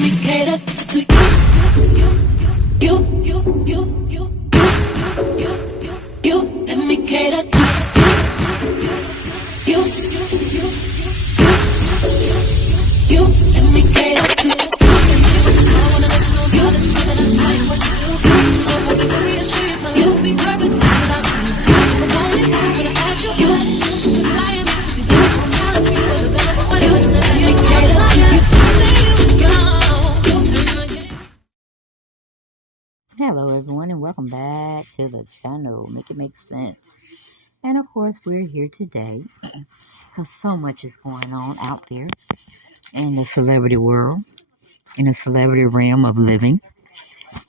me cater to you. Let me cater to you. Let me cater to you. I wanna let you know, girl, that you know that I am what you do. So if I be for reassured, my life will be purpose without you. If I want it, I'm gonna ask you. Cause I am to be there. Challenge me for the better for you. Let me cater to you. Hello everyone and welcome back to the channel. Make it make sense. And of course we're here today because so much is going on out there in the celebrity world, in the celebrity realm of living.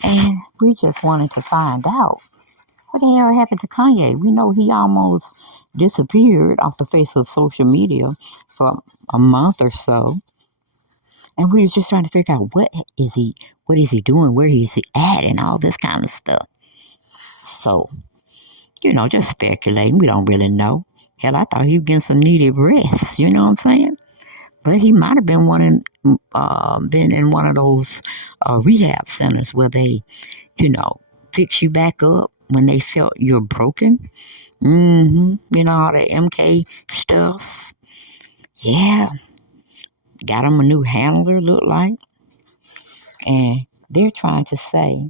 And we just wanted to find out what the hell happened to Kanye. We know he almost disappeared off the face of social media for a month or so. And we were just trying to figure out what is he doing, where is he at, and all this kind of stuff. So, just speculating. We don't really know. Hell, I thought he was getting some needed rest. You know what I'm saying? But he might have been been in one of those rehab centers where they, fix you back up when they felt you're broken. All the MK stuff. Yeah. Got him a new handler, look like. And they're trying to say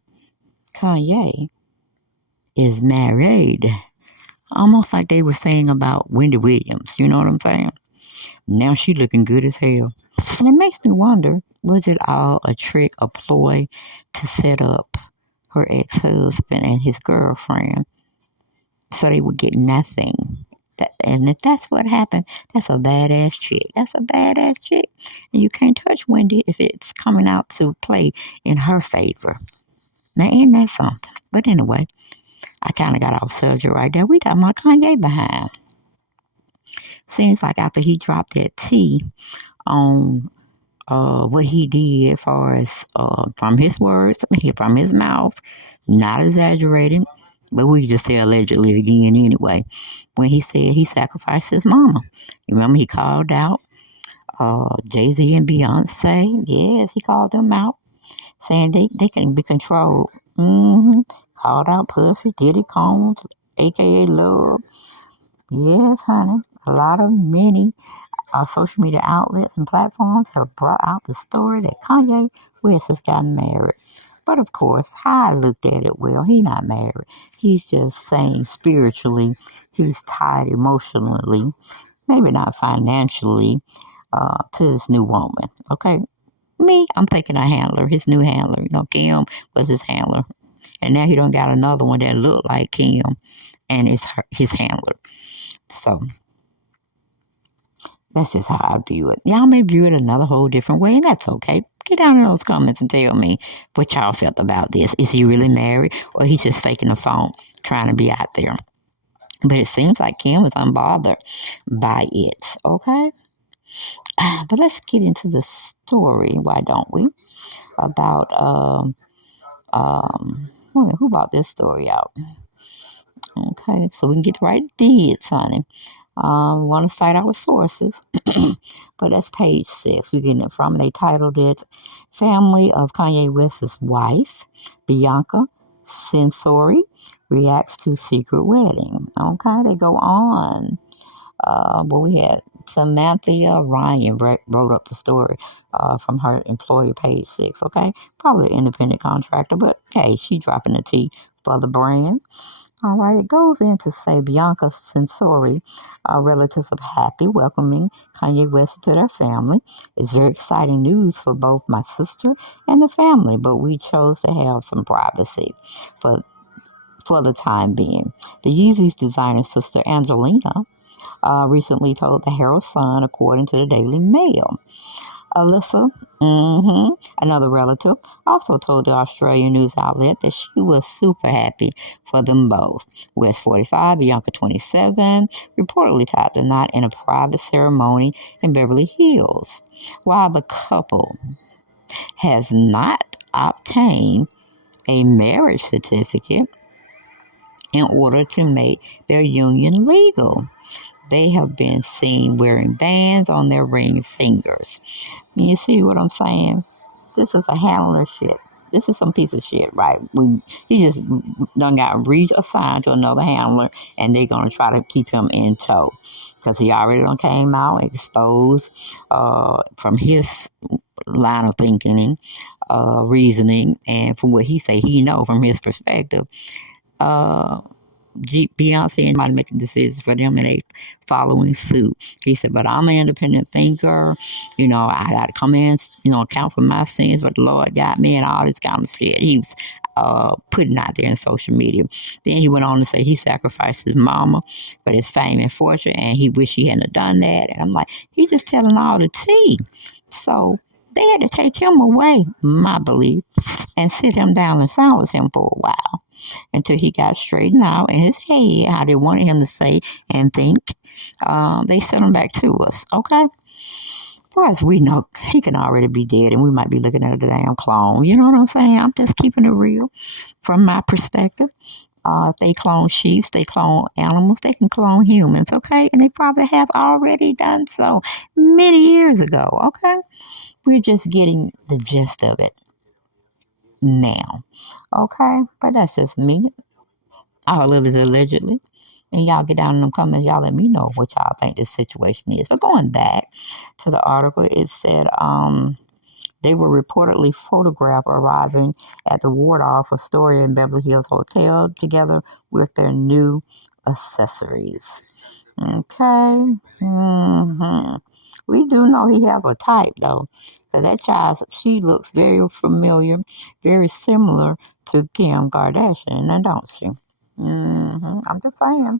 Kanye is married. Almost like they were saying about Wendy Williams. You know what I'm saying? Now she looking good as hell. And it makes me wonder, was it all a trick, a ploy to set up her ex-husband and his girlfriend so they would get nothing? And if that's what happened, that's a badass chick. That's a badass chick. And you can't touch Wendy if it's coming out to play in her favor. Now, ain't that something? But anyway, I kind of got off subject right there. We got my Kanye behind. Seems like after he dropped that T on what he did as far as from his words, from his mouth, not exaggerating, but we just say allegedly again anyway, when he said he sacrificed his mama. Remember he called out Jay-Z and Beyonce. Yes, he called them out, saying they can be controlled. Called out Puffy, Diddy Combs, a.k.a. Love. Yes, honey. A lot of many social media outlets and platforms have brought out the story that Kanye West has gotten married. But of course, how I looked at it, well, he's not married. He's just saying spiritually he's tied emotionally, maybe not financially, to this new woman. Okay? Me, I'm thinking a handler, his new handler. Kim was his handler. And now he done got another one that looked like Kim and is his handler. So that's just how I view it. Y'all may view it another whole different way, and that's okay. Get down in those comments and tell me what y'all felt about this. Is he really married, or he's just faking the phone, trying to be out there? But it seems like Kim was unbothered by it, okay? But let's get into the story, why don't we? About, who brought this story out? Okay, so we can get the right deeds, honey. We want to cite our sources, but that's page 6. We're getting it from. They titled it Family of Kanye West's Wife, Bianca Censori, Reacts to Secret Wedding. Okay, they go on. But we had Samantha Ryan wrote up the story from her employer, page 6. Okay, probably an independent contractor, but hey, she dropping the tea for the brand. All right, it goes in to say Bianca Censori, relatives of happy welcoming Kanye West to their family. It's very exciting news for both my sister and the family, but we chose to have some privacy for the time being. The Yeezy's designer sister Angelina recently told the Herald Sun, according to the Daily Mail. Alyssa, another relative, also told the Australian news outlet that she was super happy for them both. West 45, Bianca 27, reportedly tied the knot in a private ceremony in Beverly Hills, while the couple has not obtained a marriage certificate in order to make their union legal. They have been seen wearing bands on their ring fingers. You see what I'm saying? This is a handler shit. This is some piece of shit, right? He just done got reassigned to another handler, and they're gonna try to keep him in tow because he already done came out exposed from his line of thinking, reasoning, and from what he say he know from his perspective. Uh, Beyonce and somebody making decisions for them and they following suit. He said, but I'm an independent thinker. I got to come in, account for my sins, but the Lord got me and all this kind of shit. He was putting out there in social media. Then he went on to say he sacrificed his mama for his fame and fortune and he wished he hadn't done that. And I'm like, he just telling all the tea. So they had to take him away, my belief, and sit him down and silence him for a while until he got straightened out in his head how they wanted him to say and think. They sent him back to us, okay? Whereas we know he can already be dead and we might be looking at a damn clone. You know what I'm saying? I'm just keeping it real from my perspective. If they clone sheep, they clone animals, they can clone humans, okay? And they probably have already done so many years ago, okay? We're just getting the gist of it now, okay? But that's just me. All of it is allegedly. And y'all get down in the comments, y'all let me know what y'all think this situation is. But going back to the article, it said they were reportedly photographed arriving at the Waldorf Astoria in Beverly Hills Hotel together with their new accessories. Okay. We do know he have a type though. Cause that child, she looks very familiar, very similar to Kim Kardashian, now don't she? I'm just saying.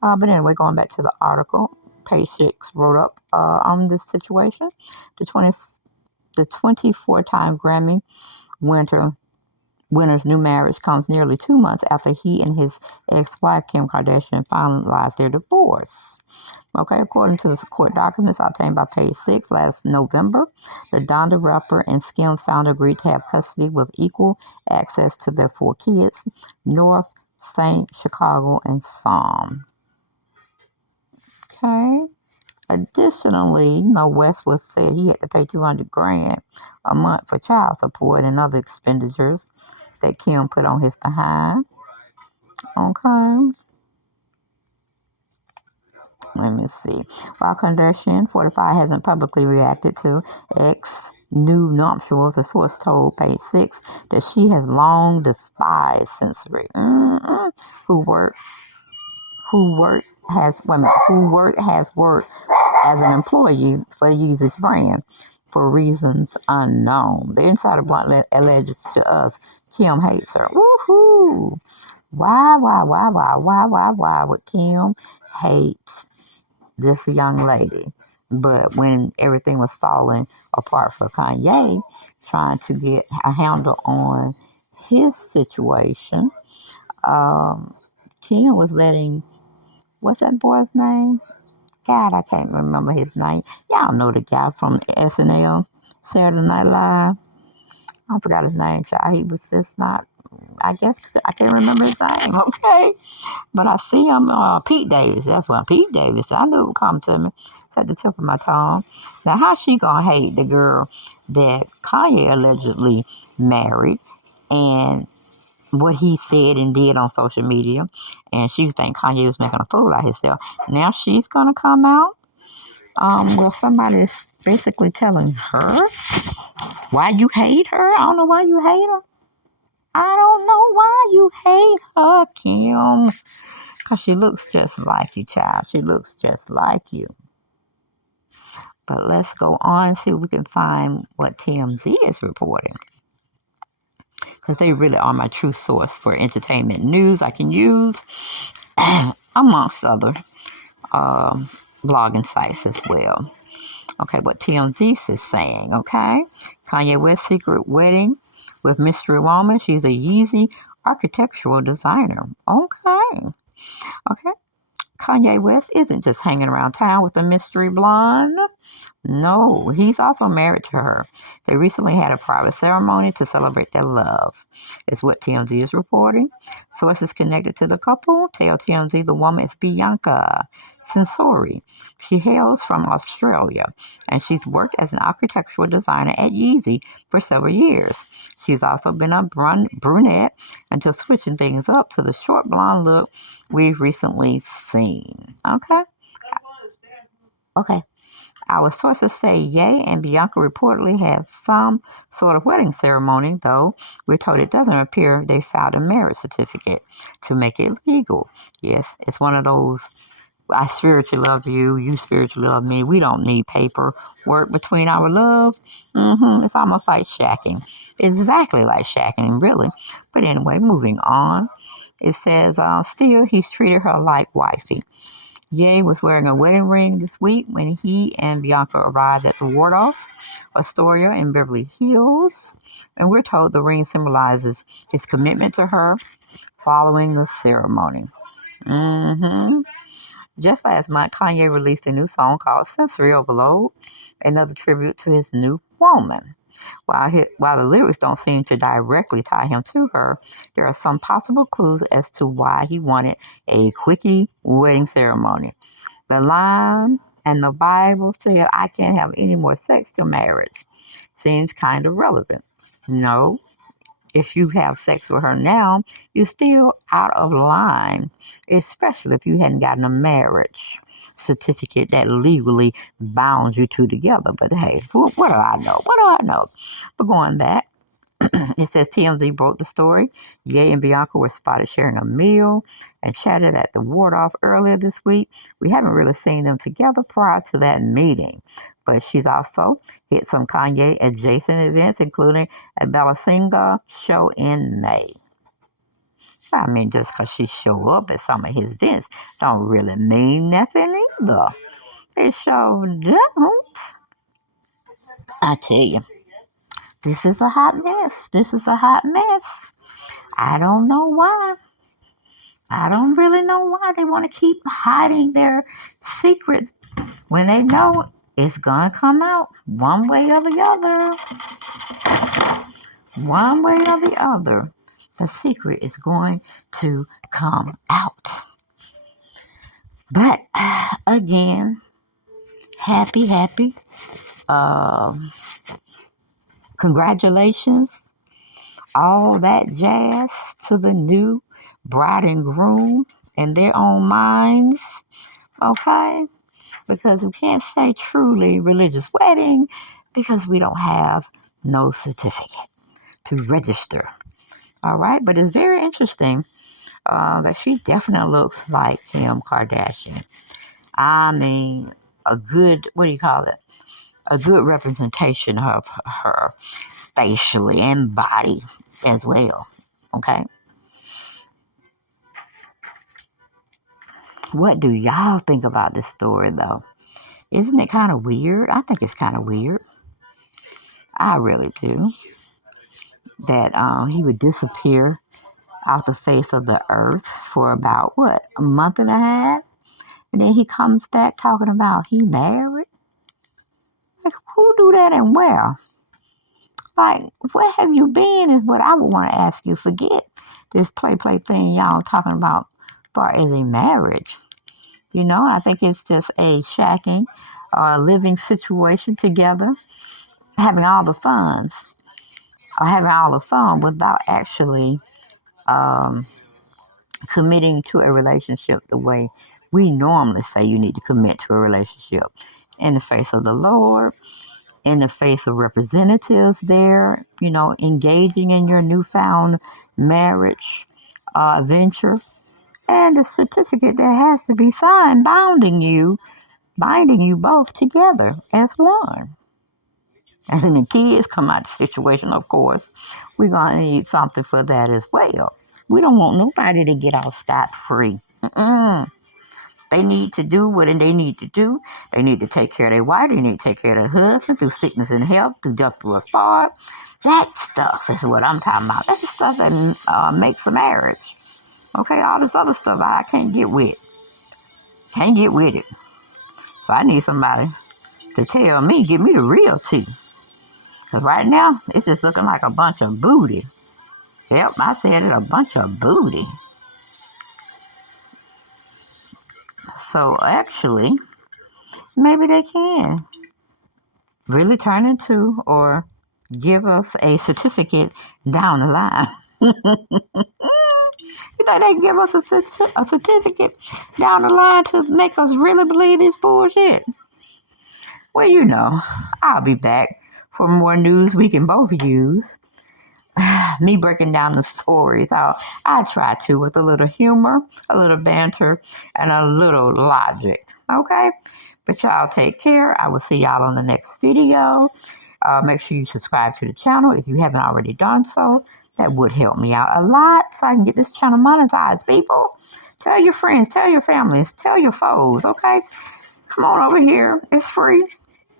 But anyway, going back to the article, page 6 wrote up on this situation. The 24-time Grammy winner's new marriage comes nearly 2 months after he and his ex-wife Kim Kardashian finalized their divorce. Okay, according to the court documents obtained by page 6 last November, the Donda rapper and Skims founder agreed to have custody with equal access to their 4 kids, North, Saint, Chicago, and Psalm. Okay. Additionally, West was said he had to pay $200,000 a month for child support and other expenditures that Kim put on his behind. Okay. Let me see. While Kardashian, 45, hasn't publicly reacted to X new nuptials, the source told page 6 that she has long despised Sensory, who worked as an employee for the Yeezus brand for reasons unknown. The insider bluntly alleges to us Kim hates her. Woohoo! Why would Kim hate this young lady? But when everything was falling apart for Kanye, trying to get a handle on his situation, Kim was letting, what's that boy's name? God, I can't remember his name. Y'all know the guy from SNL, Saturday Night Live. I forgot his name, child. He was just not, I guess, I can't remember his name, okay? But I see him, Pete Davis. That's what, Pete Davis. I knew it would come to me. It's at the tip of my tongue. Now, how she gonna hate the girl that Kanye allegedly married and what he said and did on social media, and she was thinking Kanye was making a fool out of himself. Now she's gonna come out where somebody's basically telling her why you hate her. I don't know why you hate her. I don't know why you hate her, Kim. Because she looks just like you, child. She looks just like you. But let's go on and see if we can find what TMZ is reporting. Because they really are my true source for entertainment news I can use, amongst other blogging sites as well. Okay, what TMZ is saying, okay? Kanye West's secret wedding with mystery woman. She's a Yeezy architectural designer. Okay. Kanye West isn't just hanging around town with a mystery blonde, No, he's also married to her. They recently had a private ceremony to celebrate their love, is what TMZ is reporting. Sources connected to the couple tell TMZ the woman is Bianca Sensori. She hails from Australia, and she's worked as an architectural designer at Yeezy for several years. She's also been a brunette until switching things up to the short blonde look we've recently seen. Okay? Okay. Our sources say Ye and Bianca reportedly have some sort of wedding ceremony, though we're told it doesn't appear they filed a marriage certificate to make it legal. Yes, it's one of those, I spiritually love you, you spiritually love me. We don't need paperwork between our love. It's almost like shacking. Exactly like shacking, really. But anyway, moving on. It says, still, he's treated her like wifey. Ye was wearing a wedding ring this week when he and Bianca arrived at the Waldorf Astoria in Beverly Hills. And we're told the ring symbolizes his commitment to her following the ceremony. Just last month, Kanye released a new song called Sensory Overload, another tribute to his new woman. While the lyrics don't seem to directly tie him to her, there are some possible clues as to why he wanted a quickie wedding ceremony. The line and the Bible said, I can't have any more sex till marriage. Seems kind of relevant. No, if you have sex with her now, you're still out of line, especially if you hadn't gotten a marriage certificate that legally bounds you two together. But hey, what do I know? What do I know? But going back, it says TMZ broke the story. Ye and Bianca were spotted sharing a meal and chatted at the Waldorf earlier this week. We haven't really seen them together prior to that meeting, but she's also hit some Kanye adjacent events, including a Balenciaga show in May. I mean, just because she show up at some of his events don't really mean nothing either. It sure don't. I tell you, this is a hot mess. This is a hot mess. I don't know why. I don't really know why they want to keep hiding their secrets when they know it's going to come out one way or the other. One way or the other. The secret is going to come out. But again, happy. Congratulations. All that jazz to the new bride and groom in their own minds. Okay? Because we can't say truly religious wedding because we don't have no certificate to register. All right? But it's very interesting that she definitely looks like Kim Kardashian. I mean, a good, what do you call it? A good representation of her facially and body as well. Okay? What do y'all think about this story, though? Isn't it kind of weird? I think it's kind of weird. I really do. That he would disappear off the face of the earth for about, what, a month and a half? And then he comes back talking about he married? Like, who do that and where? Like, where have you been is what I would want to ask you. Forget this play thing y'all talking about as far as a marriage. You know, I think it's just a shacking or a living situation together, having all the funds, or having all the fun without actually committing to a relationship the way we normally say you need to commit to a relationship. In the face of the Lord, in the face of representatives there, you know, engaging in your newfound marriage venture, and the certificate that has to be signed, binding you both together as one. And then the kids come out of the situation, of course. We're going to need something for that as well. We don't want nobody to get off scot-free. They need to do what they need to do. They need to take care of their wife. They need to take care of their husband through sickness and health, through death through a part. That stuff is what I'm talking about. That's the stuff that makes a marriage. Okay, all this other stuff I can't get with. Can't get with it. So I need somebody to tell me, give me the real tea. Because right now, it's just looking like a bunch of booty. Yep, I said it, a bunch of booty. So actually, maybe they can really turn into or give us a certificate down the line. You think they can give us a certificate down the line to make us really believe this bullshit? Well, you know, I'll be back for more news we can both use. Me breaking down the stories. I try to with a little humor, a little banter, and a little logic. Okay? But y'all take care. I will see y'all on the next video. Make sure you subscribe to the channel if you haven't already done so. That would help me out a lot so I can get this channel monetized, people. Tell your friends, tell your families, tell your foes, okay? Come on over here. It's free.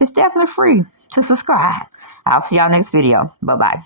It's definitely free to subscribe. I'll see y'all next video. Bye-bye.